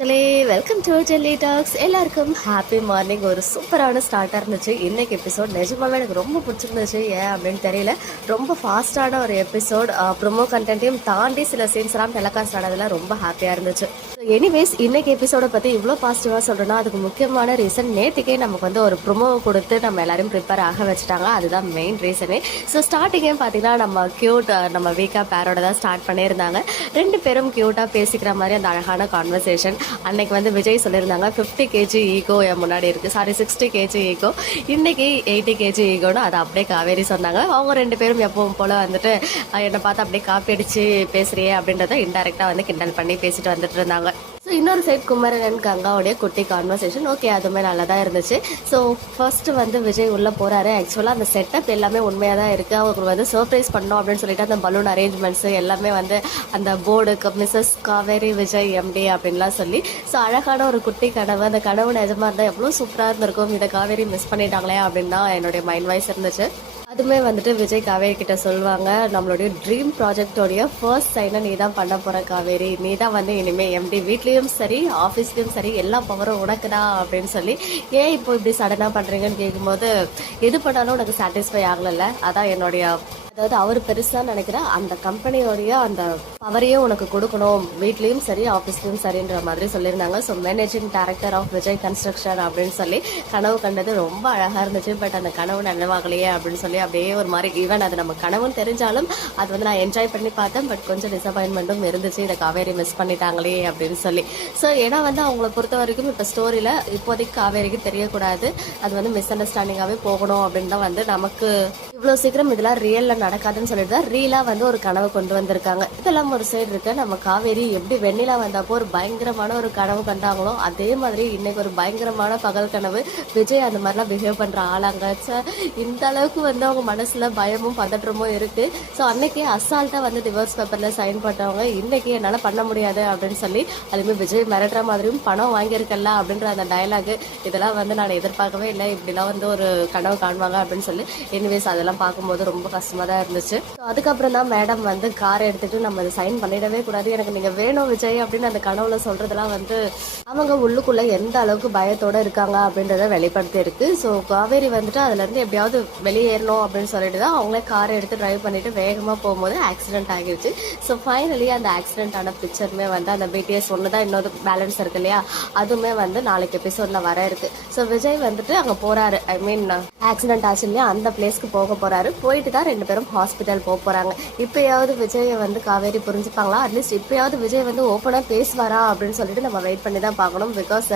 மக்களே, welcome to Delhi tax. எல்லாருக்கும் happy morning. ஒரு சூப்பரான ஸ்டார்ட்டாக இருந்துச்சு இன்னைக்கு எபிசோட். நிஜமாவே எனக்கு ரொம்ப பிடிச்சிருந்துச்சு. ஏன் அப்படின்னு தெரியல, ரொம்ப ஃபாஸ்டான ஒரு எபிசோட். ப்ரொமோ கண்டென்ட்டையும் தாண்டி சில சீன்ஸ்லாம் டெலகாஸ்ட் ஆனதுல ரொம்ப ஹாப்பியாக இருந்துச்சு. எனிவேஸ், இன்னைக்கு எபிசோடை பற்றி இவ்வளோ பாசிட்டிவாக சொல்கிறேன்னா அதுக்கு முக்கியமான ரீசன், நேற்றுக்கே நமக்கு வந்து ஒரு ப்ரொமோ கொடுத்து நம்ம எல்லாரும் ப்ரிப்பேர் ஆக வச்சுட்டாங்க. அதுதான் மெயின் ரீசனே. ஸோ ஸ்டார்டிங்கே பார்த்தீங்கன்னா நம்ம க்யூட் நம்ம வீக்கா பேரோட தான் ஸ்டார்ட் பண்ணியிருந்தாங்க. ரெண்டு பேரும் க்யூட்டாக பேசிக்கிற மாதிரி அந்த அழகான கான்வர்சேஷன். அன்னைக்கு வந்து விஜய் சொல்லியிருந்தாங்க 50 கேஜி ஈகோ என் முன்னாடி இருக்குது, சாரி 60 கேஜி ஈகோ, இன்னைக்கு 80 கேஜி ஈகோன்னு அதை அப்படியே காவேரி சொன்னாங்க. அவங்க ரெண்டு பேரும் எப்பவும் போல் வந்துட்டு என்னை பார்த்து அப்படியே காப்பி அடித்து பேசுறியே அப்படின்றத இன்டெரக்டாக வந்து கிண்டல் பண்ணி பேசிட்டு வந்துட்டு இருந்தாங்க. ஸோ இன்னொரு சைட் குமரன் அண்ட் கங்காவுடைய குட்டி கான்வர்சேஷன் ஓகே, அதுவுமே நல்லா தான் இருந்துச்சு. ஸோ ஃபர்ஸ்ட் வந்து விஜய் உள்ளே போகிறாரு. ஆக்சுவலாக அந்த செட்டப் எல்லாமே உண்மையாக தான் இருக்குது. அவங்க வந்து சர்ப்ரைஸ் பண்ணோம் அப்படின்னு சொல்லிட்டு அந்த பலூன் அரேஞ்ச்மெண்ட்ஸ் எல்லாமே வந்து அந்த போர்டுக்கு மிஸ்ஸஸ் காவேரி விஜய் எம்டி அப்படின்லாம் சொல்லி, ஸோ அழகான ஒரு குட்டி கனவு. அந்த கனவு நிஜமாக இருந்தால் எவ்வளோ சூப்பராக இருந்திருக்கும். இதை காவேரி மிஸ் பண்ணிட்டாங்களே அப்படின்னு தான் என்னுடைய மைண்ட் வாய்ஸ் இருந்துச்சு. அதுவுமே வந்துட்டு விஜய் காவேரி கிட்ட சொல்லுவாங்க, நம்மளுடைய ட்ரீம் ப்ராஜெக்டோடைய ஃபர்ஸ்ட் சைனை நீ தான் பண்ண போகிற காவேரி, நீ தான் வந்து இனிமேல் எம்டி, வீட்லேயும் சரி ஆஃபீஸ்லேயும் சரி எல்லா பவரும் உனக்கு தான் அப்படின்னு சொல்லி, ஏன் இப்போ இப்படி சடனாக பண்ணுறீங்கன்னு கேட்கும்போது, எது பண்ணாலும் உனக்கு சாட்டிஸ்ஃபை ஆகலைல்ல, அதான் என்னுடைய, அதாவது அவர் பெருசாக நினைக்கிற அந்த கம்பெனியோடைய அந்த பவரையும் உனக்கு கொடுக்கணும், வீட்லேயும் சரி ஆஃபீஸ்லேயும் சரின்ற மாதிரி சொல்லியிருந்தாங்க. So managing director of Vijay construction அப்படின்னு சொல்லி கனவு கண்டது ரொம்ப அழகாக இருந்துச்சு. பட் அந்த கனவு நல்லவாகலையே அப்படின்னு சொல்லி அப்படியே ஒரு மாதிரி, ஈவன் அது நம்ம கனவுன்னு தெரிஞ்சாலும் அது வந்து நான் என்ஜாய் பண்ணி பார்த்தேன். பட் கொஞ்சம் டிசப்பாயின்மெண்ட்டும் இருந்துச்சு, இதை காவேரி மிஸ் பண்ணிட்டாங்களே அப்படின்னு சொல்லி. ஸோ ஏன்னா வந்து அவங்கள பொறுத்த வரைக்கும் இப்போ ஸ்டோரியில் இப்போதைக்கு காவேரிக்கு தெரியக்கூடாது, அது வந்து மிஸ் அண்டர்ஸ்டாண்டிங்காகவே போகணும் அப்படின்னு தான் வந்து நமக்கு இவ்வளோ சீக்கிரம் இதெல்லாம் ரியலில் நடக்காதுன்னு சொல்லிட்டு தான் ரீலாக வந்து ஒரு கனவு கொண்டு வந்திருக்காங்க. இதெல்லாம் ஒரு சைடு இருக்கு. நம்ம காவேரி எப்படி வெண்ணிலா வந்தப்போ ஒரு பயங்கரமான ஒரு கனவு கண்டாங்களோ அதே மாதிரி இன்னைக்கு ஒரு பயங்கரமான பகல் கனவு. விஜய் அந்த மாதிரிலாம் பிஹேவ் பண்ணுற ஆளாங்க. இந்த அளவுக்கு வந்து அவங்க மனசில் பயமும் பதற்றமும் இருக்கு. ஸோ அன்னைக்கே அசால்ட்டாக வந்து டிவோர்ஸ் பேப்பரில் சைன் பண்ணவங்க இன்னைக்கு என்னால் பண்ண முடியாது அப்படின்னு சொல்லி, அதுவுமே விஜய் மிரட்டுற மாதிரியும் பணம் வாங்கியிருக்கல அப்படின்ற அந்த டயலாகு, இதெல்லாம் வந்து நான் எதிர்பார்க்கவே இல்லை, இப்படிலாம் வந்து ஒரு கனவு காணுவாங்க அப்படின்னு சொல்லி. எனிவேஸ் அதெல்லாம் பார்க்கும்போது ரொம்ப கஷ்டமாக தான் இருந்துச்சு. ஸோ அதுக்கப்புறம் தான் மேடம் வந்து காரை எடுத்துட்டு நம்ம அதை சைன் பண்ணிடவே கூடாது, எனக்கு நீங்கள் வேணும் விஜய் அப்படின்னு அந்த கனவுல சொல்றதெல்லாம் வந்து அவங்க உள்ளுக்குள்ள எந்த அளவுக்கு பயத்தோட இருக்காங்க அப்படின்றத வெளிப்படுத்தி இருக்கு. ஸோ காவேரி வந்துட்டு அதுல இருந்து எப்படியாவது வெளியேறணும் அப்படின்னு சொல்லிட்டு தான் அவங்களே காரை எடுத்து டிரைவ் பண்ணிட்டு வேகமாக போகும்போது ஆக்சிடென்ட் ஆகிடுச்சு. ஸோ ஃபைனலி அந்த ஆக்சிடென்ட் ஆன பிக்சருமே வந்து அந்த பிடிஎஸ் ஒன்று தான் இன்னொரு பேலன்ஸ் இருக்கு இல்லையா, அதுவுமே வந்து நாளைக்கு எபிசோட்ல வர இருக்கு. ஸோ விஜய் வந்துட்டு அங்கே போறாரு, ஐ மீன் ஆக்சிடென்ட் ஆச்சு இல்லையா அந்த பிளேஸ்க்கு போக போறாரு. போயிட்டு தான் ரெண்டு பேரும் ஹாஸ்பிட்டல் போக போறாங்க. இப்பயாவது விஜயை வந்து காவேரி புரிஞ்சுப்பாங்களா, அட்லீஸ்ட் இப்பயாவது விஜய் வந்து ஓப்பனாக பேசுவாரா அப்படின்னு சொல்லிட்டு நம்ம வெயிட் பண்ணி தான் பார்க்கணும். பிகாஸ்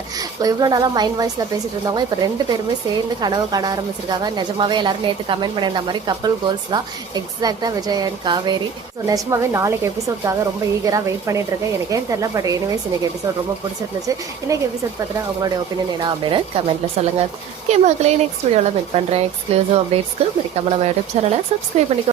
இவ்வளோ நாளாக மைண்ட் வாய்ஸில் பேசிட்டு இருந்தவங்க இப்போ ரெண்டு பேருமே சேர்ந்து கனவு காண ஆரம்பிச்சிருக்காங்க. நிஜமாவே எல்லாரும் நேற்று கமெண்ட் பண்ணியிருந்த மாதிரி கப்பல் கோல்ஸ் தான் எக்ஸாக்டாக விஜய் அண்ட் காவேரி. ஸோ நிஜமாவே நாளைக்கு எபிசோட்காக ரொம்ப ஈகராக வெயிட் பண்ணிட்டு இருக்கேன். எனக்கே தெரியல, பட் எனிவேஸ் இன்னைக்கு எபிசோட் ரொம்ப பிடிச்சிருந்துச்சு. இன்னைக்கு எபிசோட் பார்த்தீங்கன்னா அவங்களோட ஒப்பீனியன் என்ன அப்படின்னு கமெண்ட்ல சொல்லுங்க. ஓகே மக்களே, நெக்ஸ்ட் வீடியோவில் மீட் பண்ணுறேன். எக்ஸ்க்ளூசிவ் அப்டேட்ஸ்க்கு மறக்காம நம்ம யூடியூப் சேனலை சப்ஸ்கிரைப் பண்ணிக்கோ.